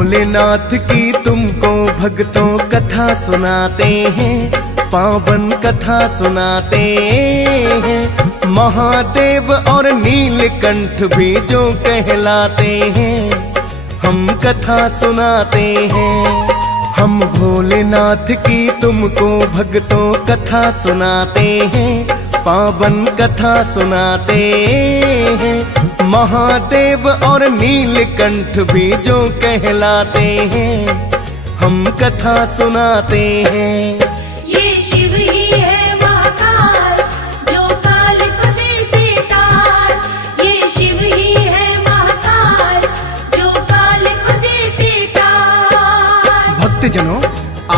भोलेनाथ की तुमको भक्तों कथा सुनाते हैं, पावन कथा सुनाते हैं। महादेव और नीलकंठ भी जो कहलाते हैं, हम कथा सुनाते हैं। हम भोलेनाथ की तुमको भक्तों कथा सुनाते हैं, पावन कथा सुनाते हैं। महादेव और नीलकंठ भी जो कहलाते हैं, हम कथा सुनाते हैं। ये शिव ही है महाकाल, जो काल को देते टाल। ये शिव ही है महाकाल, जो काल को देते टाल। भक्तजनों,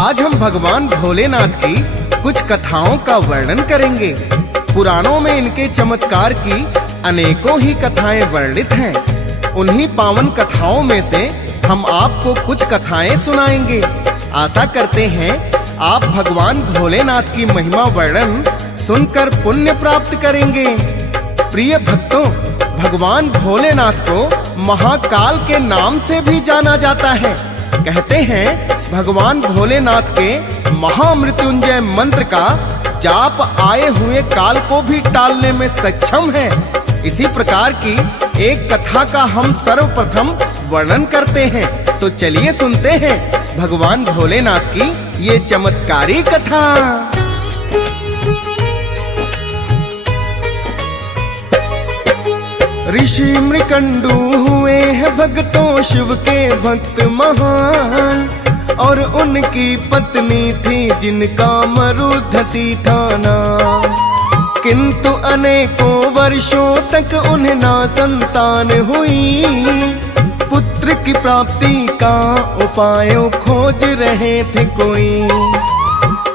आज हम भगवान भोलेनाथ की कुछ कथाओं का वर्णन करेंगे। पुराणों में इनके चमत्कार की अनेकों ही कथाएं वर्णित हैं। उन्हीं पावन कथाओं में से हम आपको कुछ कथाएं सुनाएंगे। आशा करते हैं आप भगवान भोलेनाथ की महिमा वर्णन सुनकर पुण्य प्राप्त करेंगे। प्रिय भक्तों, भगवान भोलेनाथ को महाकाल के नाम से भी जाना जाता है। कहते हैं भगवान भोलेनाथ के महामृत्युंजय मंत्र का जाप आए हुए काल को भी टालने में सक्षम है। इसी प्रकार की एक कथा का हम सर्वप्रथम वर्णन करते हैं। तो चलिए सुनते हैं भगवान भोलेनाथ की ये चमत्कारी कथा। ऋषि मृकंडू हुए हैं भक्तों शिव के भक्त महान, और उनकी पत्नी थी जिनका मरुधति था नाम। किंतु अनेकों वर्षों तक उन्हें ना संतान हुई। पुत्र की प्राप्ति का उपाय खोज रहे थे कोई।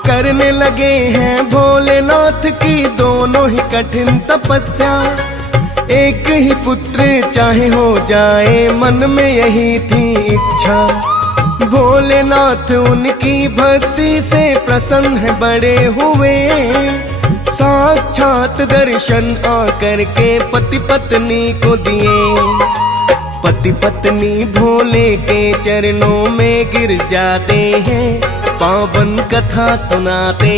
करने लगे हैं भोलेनाथ की दोनों ही कठिन तपस्या। एक ही पुत्र चाहे हो जाए, मन में यही थी इच्छा। भोलेनाथ उनकी भक्ति से प्रसन्न है बड़े हुए। साक्षात दर्शन आकर के पति पत्नी को दिए। पति पत्नी भोले के चरणों में गिर जाते हैं, पावन कथा सुनाते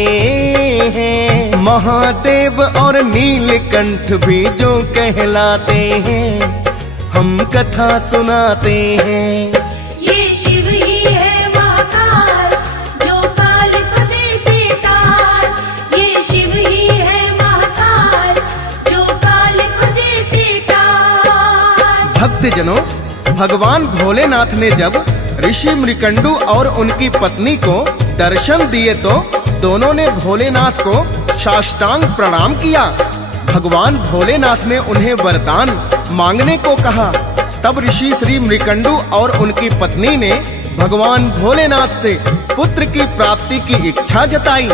हैं। महादेव और नीलकंठ भी जो कहलाते हैं, हम कथा सुनाते हैं। ये शिव ही है महाकाल, जो काल को देते टाल। ये शिव ही है महाकाल, जो काल को देते टाल। भक्तजनों, भगवान भोलेनाथ ने जब ऋषि मृकंडू और उनकी पत्नी को दर्शन दिए तो दोनों ने भोलेनाथ को साष्टांग प्रणाम किया। भगवान भोलेनाथ ने उन्हें वरदान मांगने को कहा। तब ऋषि श्री मृकंडू और उनकी पत्नी ने भगवान भोलेनाथ से पुत्र की प्राप्ति की इच्छा जताई।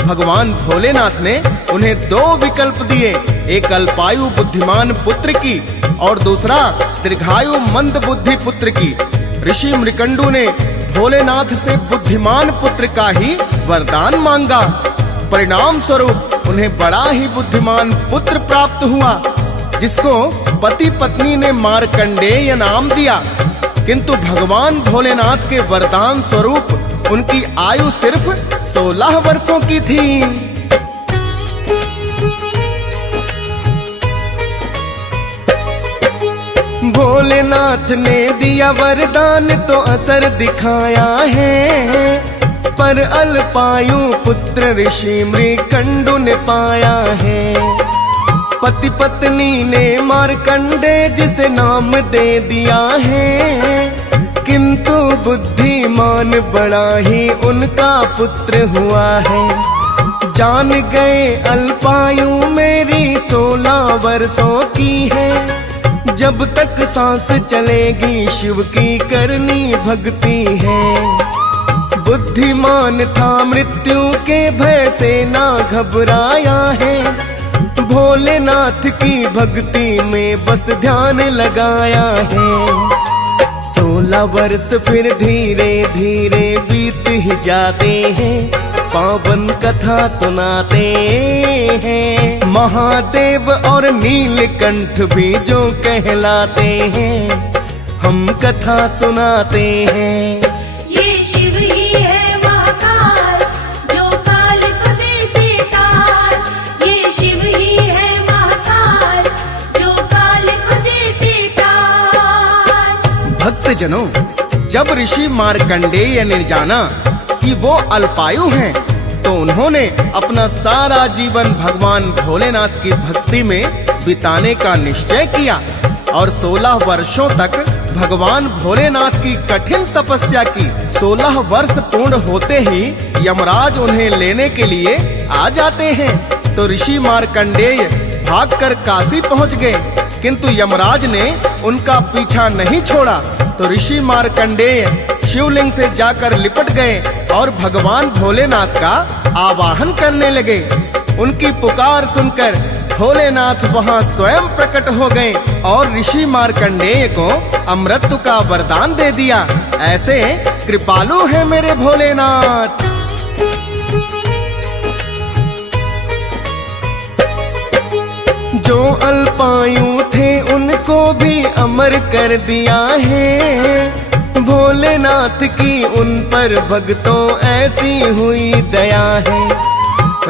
भगवान भोलेनाथ ने उन्हें दो विकल्प दिए, एक अल्पायु बुद्धिमान पुत्र की और दूसरा दीर्घायु मंद बुद्धि पुत्र की। ऋषि मृकंडू ने भोलेनाथ से बुद्धिमान पुत्र का ही वरदान मांगा। परिणाम स्वरूप उन्हें बड़ा ही बुद्धिमान पुत्र प्राप्त हुआ, जिसको पति पत्नी ने मार्कंडेय नाम दिया। किंतु भगवान भोलेनाथ के वरदान स्वरूप उनकी आयु सिर्फ 16 वर्षों की थी। भोलेनाथ ने दिया वरदान तो असर दिखाया है, पर अल्पायु पुत्र ऋषि मृकंडू ने पाया है। पति पत्नी ने मार्कंडेय जिसे नाम दे दिया है, किंतु बुद्धिमान बड़ा ही उनका पुत्र हुआ है। जान गए अल्पायु मेरी 16 वर्षों की है। जब तक सांस चलेगी शिव की करनी भक्ति है। बुद्धिमान था मृत्यु के भय से ना घबराया है। भोलेनाथ की भक्ति में बस ध्यान लगाया है। 16 वर्ष फिर धीरे धीरे बीत ही जाते हैं, पावन कथा सुनाते हैं। महादेव और नीलकंठ भी जो कहलाते हैं, हम कथा सुनाते हैं। ये शिव ही है महाकाल, जो काल को देते टाल। ये शिव ही है महाकाल, जो काल को देते टाल। भक्तजनों, जब ऋषि मार्कंडेय ने जाना कि वो अल्पायु हैं, तो उन्होंने अपना सारा जीवन भगवान भोलेनाथ की भक्ति में बिताने का निश्चय किया और 16 वर्षों तक भगवान भोलेनाथ की कठिन तपस्या की। 16 वर्ष पूर्ण होते ही यमराज उन्हें लेने के लिए आ जाते हैं, तो ऋषि मार्कंडेय भागकर काशी पहुंच गए, किंतु यमराज ने उनका पीछा नहीं छोड़ा। तो ऋषि मार्कंडेय शिवलिंग से जाकर लिपट गए और भगवान भोलेनाथ का आवाहन करने लगे। उनकी पुकार सुनकर भोलेनाथ वहां स्वयं प्रकट हो गए और ऋषि मार्कंडेय को अमृत का वरदान दे दिया। ऐसे कृपालु हैं मेरे भोलेनाथ। जो अल्पायु थे उनको भी अमर कर दिया है। भोलेनाथ की उन पर भक्तों ऐसी हुई दया है।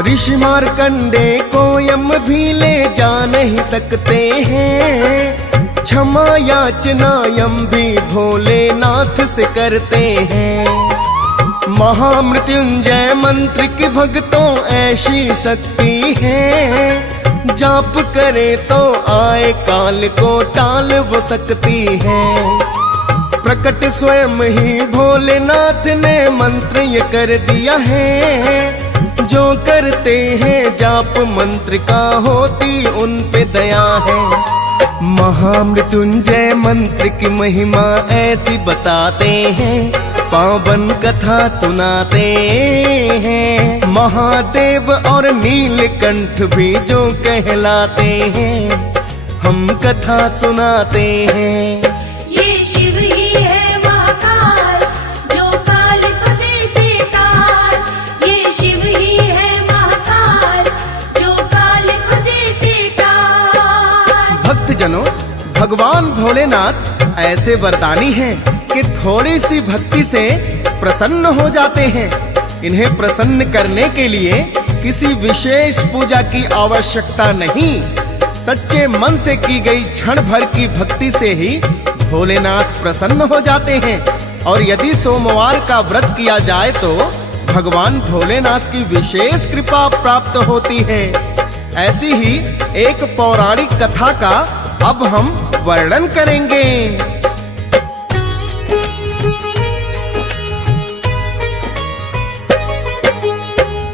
ऋषि मार्कंडेय को यम भी ले जा नहीं सकते हैं। क्षमा याचना यम भी भोलेनाथ से करते हैं। महामृत्युंजय मंत्र की भक्तों ऐसी शक्ति है। जाप करे तो आए काल को टाल वो सकती है। प्रकट स्वयं ही भोलेनाथ ने मंत्र ये कर दिया है। जो करते हैं जाप मंत्र का होती उन पे दया है। महामृत्युंजय मंत्र की महिमा ऐसी बताते हैं, पावन कथा सुनाते हैं। महादेव और नीलकंठ भी जो कहलाते हैं, हम कथा सुनाते हैं। ये शिव ही है महाकाल, जो काल को देते टाल। ये शिव ही है महाकाल, जो काल को देते टाल। भक्तजनों, भगवान भोलेनाथ ऐसे वरदानी हैं कि थोड़ी सी भक्ति से प्रसन्न हो जाते हैं। इन्हें प्रसन्न करने के लिए किसी विशेष पूजा की आवश्यकता नहीं। सच्चे मन से की गई क्षण भर की भक्ति से ही भोलेनाथ प्रसन्न हो जाते हैं। और यदि सोमवार का व्रत किया जाए तो भगवान भोलेनाथ की विशेष कृपा प्राप्त होती है। ऐसी ही एक पौराणिक कथा का अब हम वर्णन करेंगे।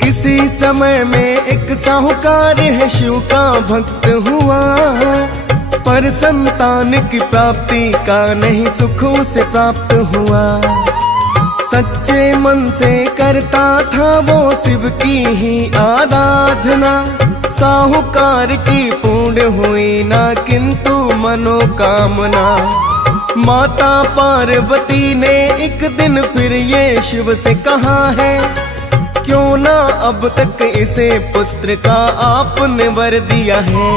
किसी समय में एक साहूकार है शिव का भक्त हुआ, पर संतान की प्राप्ति का नहीं सुख उसे प्राप्त हुआ। सच्चे मन से करता था वो शिव की ही आराधना। साहूकार की पूर्ण हुई ना किंतु मनोकामना। माता पार्वती ने एक दिन फिर ये शिव से कहा है, क्यों ना अब तक इसे पुत्र का आपने वर दिया है।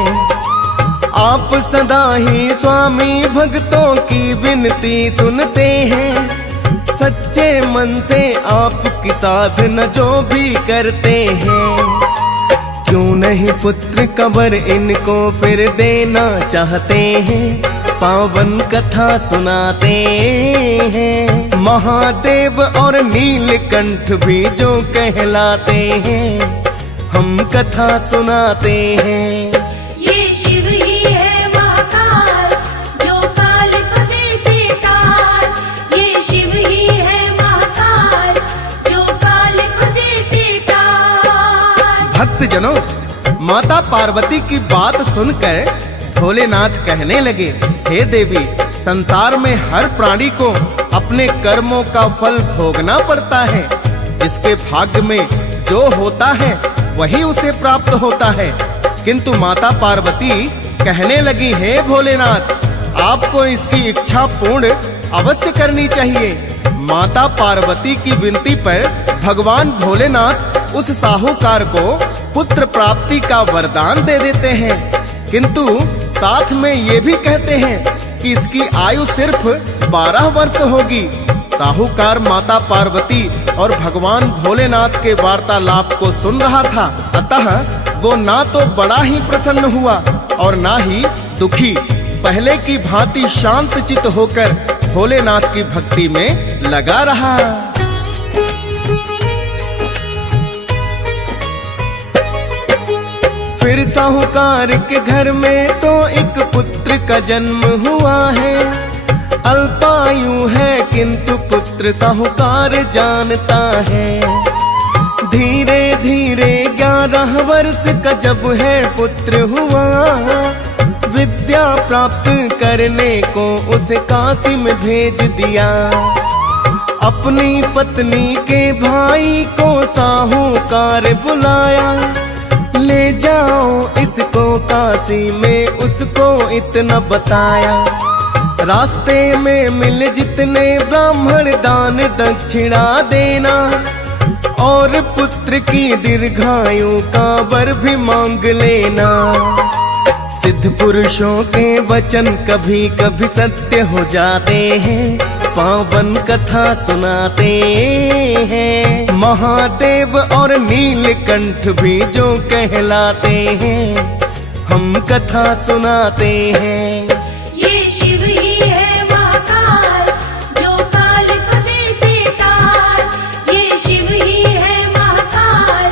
आप सदा ही स्वामी भक्तों की विनती सुनते हैं। सच्चे मन से आपकी साधना जो भी करते हैं, क्यों नहीं पुत्र का वर इनको फिर देना चाहते हैं। पावन कथा सुनाते हैं। महादेव और नीलकंठ भी जो कहलाते हैं, हम कथा सुनाते हैं। ये शिव ही है महाकाल, जो काल को देते टाल। ये शिव ही है महाकाल, जो काल को देते टाल। भक्तजनों, माता पार्वती की बात सुनकर भोलेनाथ कहने लगे, हे देवी, संसार में हर प्राणी को अपने कर्मों का फल भोगना पड़ता है। जिसके भाग्य में जो होता है वही उसे प्राप्त होता है। किंतु माता पार्वती कहने लगी, हे भोलेनाथ, आपको इसकी इच्छा पूर्ण अवश्य करनी चाहिए। माता पार्वती की विनती पर भगवान भोलेनाथ उस साहूकार को पुत्र प्राप्ति का वरदान दे देते हैं, किंतु साथ में ये भी कहते हैं कि इसकी आयु सिर्फ 12 वर्ष होगी। साहूकार माता पार्वती और भगवान भोलेनाथ के वार्तालाप को सुन रहा था, अतः वो ना तो बड़ा ही प्रसन्न हुआ और ना ही दुखी। पहले की भांति शांत चित्त होकर भोलेनाथ की भक्ति में लगा रहा। फिर साहूकार के घर में तो एक पुत्र का जन्म हुआ है। अल्पायु है किंतु पुत्र साहूकार जानता है। धीरे धीरे 11 वर्ष का जब है पुत्र हुआ, विद्या प्राप्त करने को उसे काशी में भेज दिया। अपनी पत्नी के भाई को साहूकार बुलाया, ले जाओ इसको काशी में, उसको इतना बताया। रास्ते में मिले जितने ब्राह्मण दान दक्षिणा देना, और पुत्र की दीर्घायु का वर भी मांग लेना। सिद्ध पुरुषों के वचन कभी कभी सत्य हो जाते हैं, पावन कथा सुनाते हैं। महादेव और नीलकंठ भी जो कहलाते हैं, हम कथा सुनाते हैं। ये शिव ही है महाकाल, जो काल को देते टाल। ये शिव ही है महाकाल,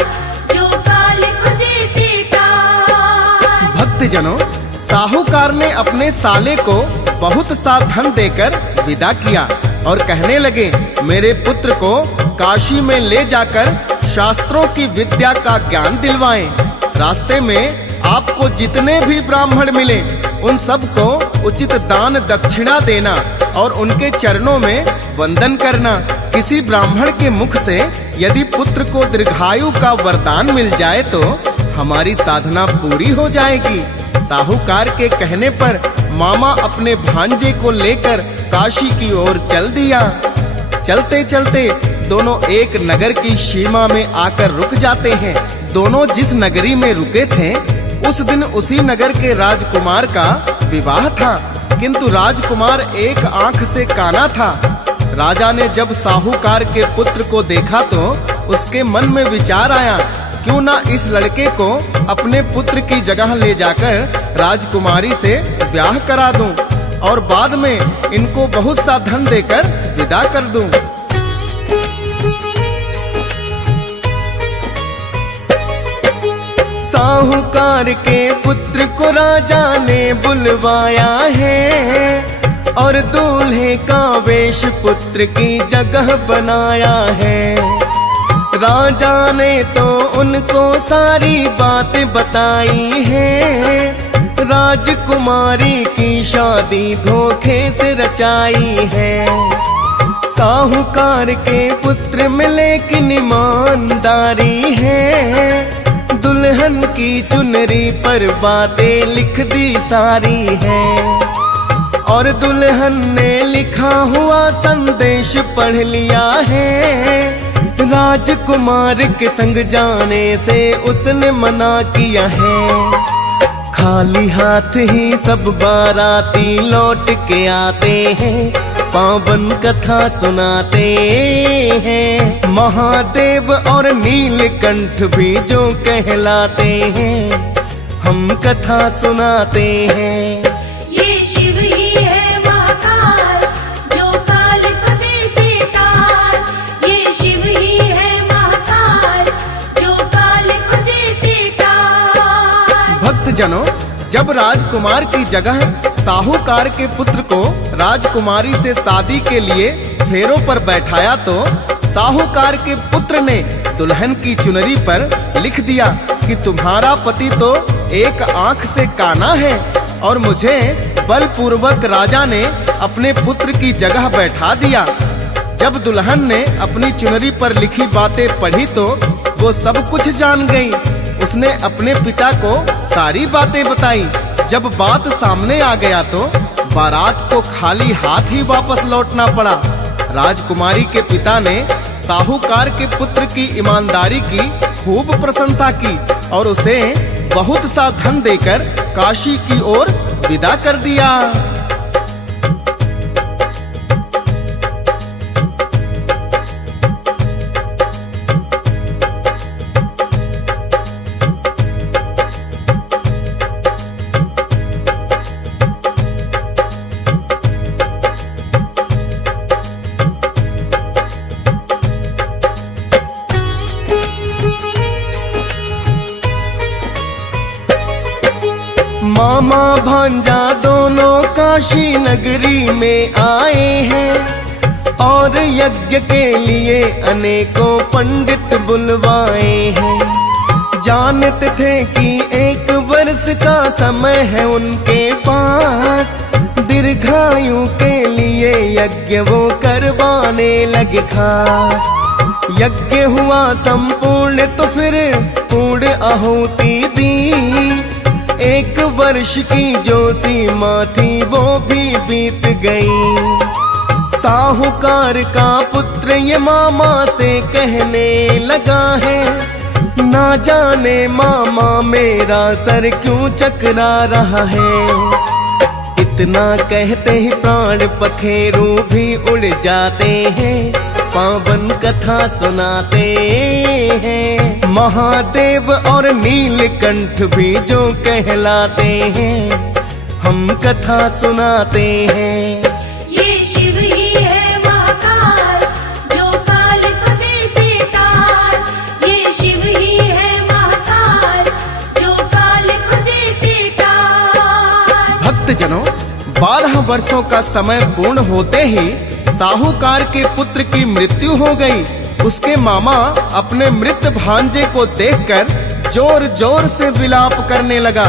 जो काल को देते टाल। भक्तजनों, साहूकार ने अपने साले को बहुत सा धन देकर विदा किया और कहने लगे, मेरे पुत्र को काशी में ले जाकर शास्त्रों की विद्या का ज्ञान दिलवाएं। रास्ते में आपको जितने भी ब्राह्मण मिले, उन सबको उचित दान दक्षिणा देना और उनके चरणों में वंदन करना। किसी ब्राह्मण के मुख से यदि पुत्र को दीर्घायु का वरदान मिल जाए तो हमारी साधना पूरी हो जाएगी। साहूकार के कहने पर मामा अपने भांजे को लेकर काशी की ओर चल दिया। चलते चलते दोनों एक नगर की सीमा में आकर रुक जाते हैं। दोनों जिस नगरी में रुके थे, उस दिन उसी नगर के राजकुमार का विवाह था, किंतु राजकुमार एक आंख से काना था। राजा ने जब साहूकार के पुत्र को देखा तो उसके मन में विचार आया, क्यों ना इस लड़के को अपने पुत्र की जगह ले जाकर राजकुमारी से ब्याह करा दूं और बाद में इनको बहुत सा धन देकर विदा कर दूं। साहूकार के पुत्र को राजा ने बुलवाया है और दूल्हे का वेश पुत्र की जगह बनाया है। राजा ने तो उनको सारी बातें बताई है, राजकुमारी की शादी धोखे से रचाई है। साहूकार के पुत्र में लेकिन ईमानदारी है, दुल्हन की चुनरी पर बातें लिख दी सारी है। और दुल्हन ने लिखा हुआ संदेश पढ़ लिया है, राजकुमार के संग जाने से उसने मना किया है। खाली हाथ ही सब बाराती लौट के आते हैं, पावन कथा सुनाते हैं। महादेव और नीलकंठ भी जो कहलाते हैं, हम कथा सुनाते हैं। ये शिव ही है महाकाल, जो काल को देते टाल। ये शिव ही है महाकाल, जो काल को देते टाल। भक्तजनों, जब राजकुमार की जगह साहूकार के पुत्र को राजकुमारी से शादी के लिए फेरों पर बैठाया तो साहूकार के पुत्र ने दुल्हन की चुनरी पर लिख दिया कि तुम्हारा पति तो एक आंख से काना है और मुझे बलपूर्वक राजा ने अपने पुत्र की जगह बैठा दिया। जब दुल्हन ने अपनी चुनरी पर लिखी बातें पढ़ी तो वो सब कुछ जान गई। उसने अपने पिता को सारी बातें बताई। जब बात सामने आ गया तो बारात को खाली हाथ ही वापस लौटना पड़ा। राजकुमारी के पिता ने साहूकार के पुत्र की ईमानदारी की खूब प्रशंसा की और उसे बहुत सा धन देकर काशी की ओर विदा कर दिया। मामा भांजा दोनों काशी नगरी में आए हैं और यज्ञ के लिए अनेकों पंडित बुलवाए हैं। जानते थे कि 1 वर्ष का समय है उनके पास, दीर्घायु के लिए यज्ञ वो करवाने लगे खास। यज्ञ हुआ संपूर्ण तो फिर पूर्ण आहुति दी, 1 वर्ष की जो सीमा थी वो भी बीत गई। साहूकार का पुत्र ये मामा से कहने लगा है, ना जाने मामा मेरा सर क्यों चकरा रहा है। इतना कहते ही प्राण पखेरु भी उड़ जाते हैं, पावन कथा सुनाते हैं। महादेव और नीलकंठ भी जो कहलाते हैं, हम कथा सुनाते हैं। ये शिव ही है महाकाल, जो काल को देते टाल। ये शिव ही है महाकाल, जो काल को देते टाल। भक्तजनों, 12 वर्षों का समय पूर्ण होते ही साहूकार के पुत्र की मृत्यु हो गई। उसके मामा अपने मृत भांजे को देखकर जोर जोर से विलाप करने लगा।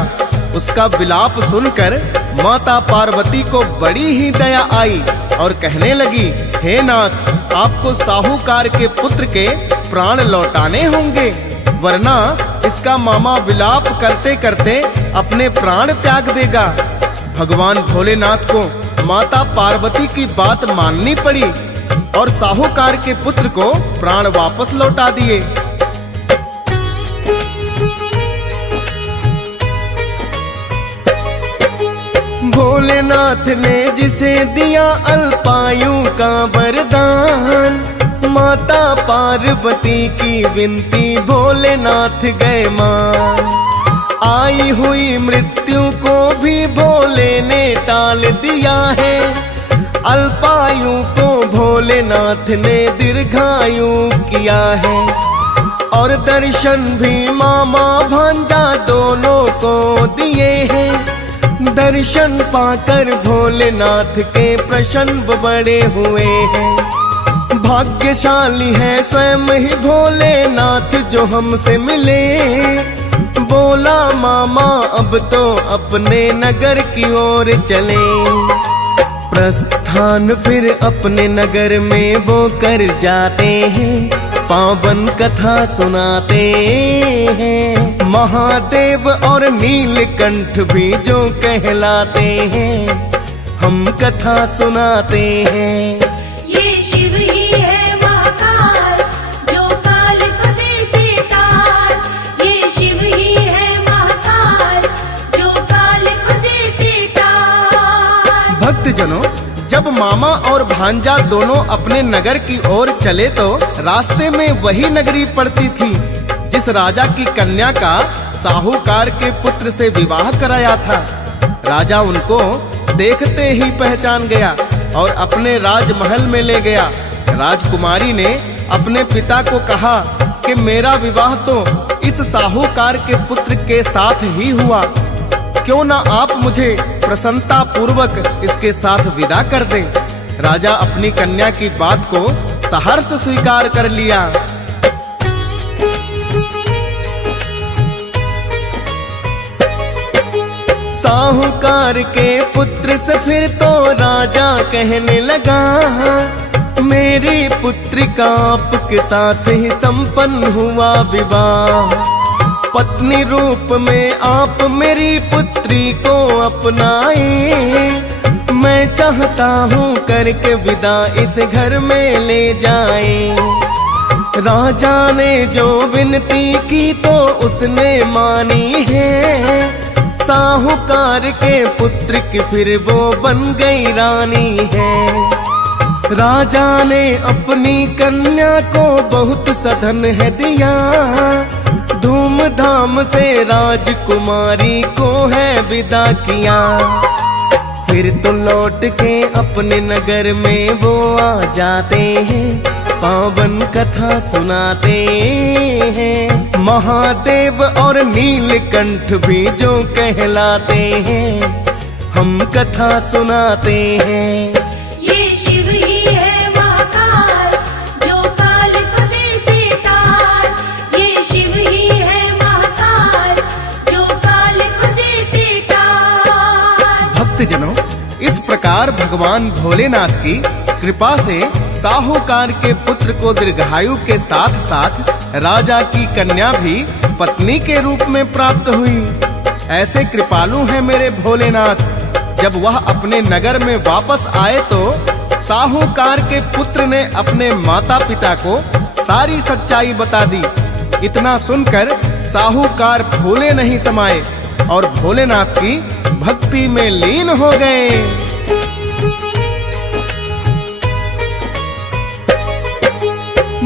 उसका विलाप सुनकर माता पार्वती को बड़ी ही दया आई और कहने लगी, हे नाथ, आपको साहूकार के पुत्र के प्राण लौटाने होंगे, वरना इसका मामा विलाप करते करते अपने प्राण त्याग देगा। भगवान भोलेनाथ को माता पार्वती की बात माननी पड़ी और साहूकार के पुत्र को प्राण वापस लौटा दिए। भोलेनाथ ने जिसे दिया अल्पायु का वरदान, माता पार्वती की विनती भोलेनाथ गए मान। आई हुई मृत्यु को भी भोले ने टाल दिया है, अल्पायु को भोलेनाथ ने दीर्घायु किया है। और दर्शन भी मामा भांजा दोनों को दिए हैं, दर्शन पाकर भोलेनाथ के प्रसन्न बड़े हुए हैं। भाग्यशाली है स्वयं ही भोलेनाथ जो हमसे मिले, बोला मामा अब तो अपने नगर की ओर चले। प्रस्थान फिर अपने नगर में वो कर जाते हैं, पावन कथा सुनाते हैं। महादेव और नीलकंठ भी जो कहलाते हैं, हम कथा सुनाते हैं। ये शिव ही है महाकाल, जो काल को देते टाल। ये शिव ही है महाकाल, जो काल को देते टाल। भक्तजनों, जब मामा और भांजा दोनों अपने नगर की ओर चले तो रास्ते में वही नगरी पड़ती थी जिस राजा की कन्या का साहूकार के पुत्र से विवाह कराया था। राजा उनको देखते ही पहचान गया और अपने राजमहल में ले गया। राजकुमारी ने अपने पिता को कहा कि मेरा विवाह तो इस साहूकार के पुत्र के साथ ही हुआ, क्यों ना आप मुझे प्रसन्नता पूर्वक इसके साथ विदा कर दें। राजा अपनी कन्या की बात को सहर्ष स्वीकार कर लिया। साहूकार के पुत्र से फिर तो राजा कहने लगा, मेरी पुत्री का आपके साथ ही संपन्न हुआ विवाह। पत्नी रूप में आप मेरी पुत्री को अपनाए, मैं चाहता हूँ करके विदा इस घर में ले जाए। राजा ने जो विनती की तो उसने मानी है, साहूकार के पुत्र की फिर वो बन गई रानी है। राजा ने अपनी कन्या को बहुत सधन है दिया, धूमधाम से राजकुमारी को है विदा किया। फिर तो लौट के अपने नगर में वो आ जाते हैं, पावन कथा सुनाते हैं। महादेव और नीलकंठ भी जो कहलाते हैं, हम कथा सुनाते हैं। ये शिव ही है महाकाल, जो काल को देते टाल। ये शिव ही है महाकाल, जो काल को देते टाल। भक्तजनों, इस प्रकार भगवान भोलेनाथ की कृपा से साहूकार के पुत्र को दीर्घायु के साथ साथ राजा की कन्या भी पत्नी के रूप में प्राप्त हुई। ऐसे कृपालु हैं मेरे भोलेनाथ। जब वह अपने नगर में वापस आए तो साहूकार के पुत्र ने अपने माता पिता को सारी सच्चाई बता दी। इतना सुनकर साहूकार भूले नहीं समाये और भोलेनाथ की भक्ति में लीन हो गए।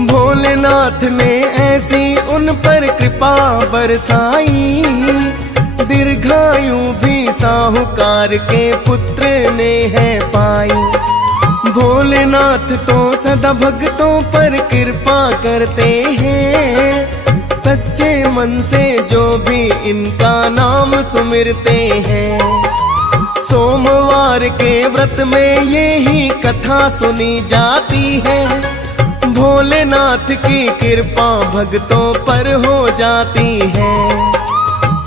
भोलेनाथ ने ऐसी उन पर कृपा बरसाई, दीर्घायु भी साहूकार के पुत्र ने है पाई। भोलेनाथ तो सदा भक्तों पर कृपा करते हैं, सच्चे मन से जो भी इनका नाम सुमिरते हैं। सोमवार के व्रत में यही कथा सुनी जाती है, भोलेनाथ की कृपा भक्तों पर हो जाती है।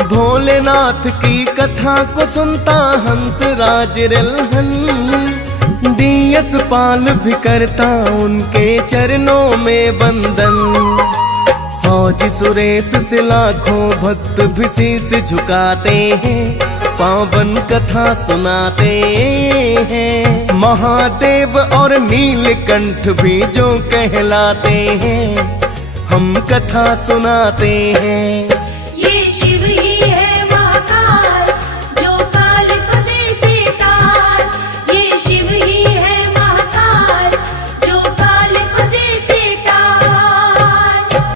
भोलेनाथ की कथा को सुनता हंस राज रल्हन, डीएस पाल भी करता उनके चरणों में वंदन। फौजी सुरेश से लाखों भक्त भी शीश झुकाते हैं, पावन कथा सुनाते हैं। महादेव और नीलकंठ भी जो कहलाते हैं, हम कथा सुनाते हैं।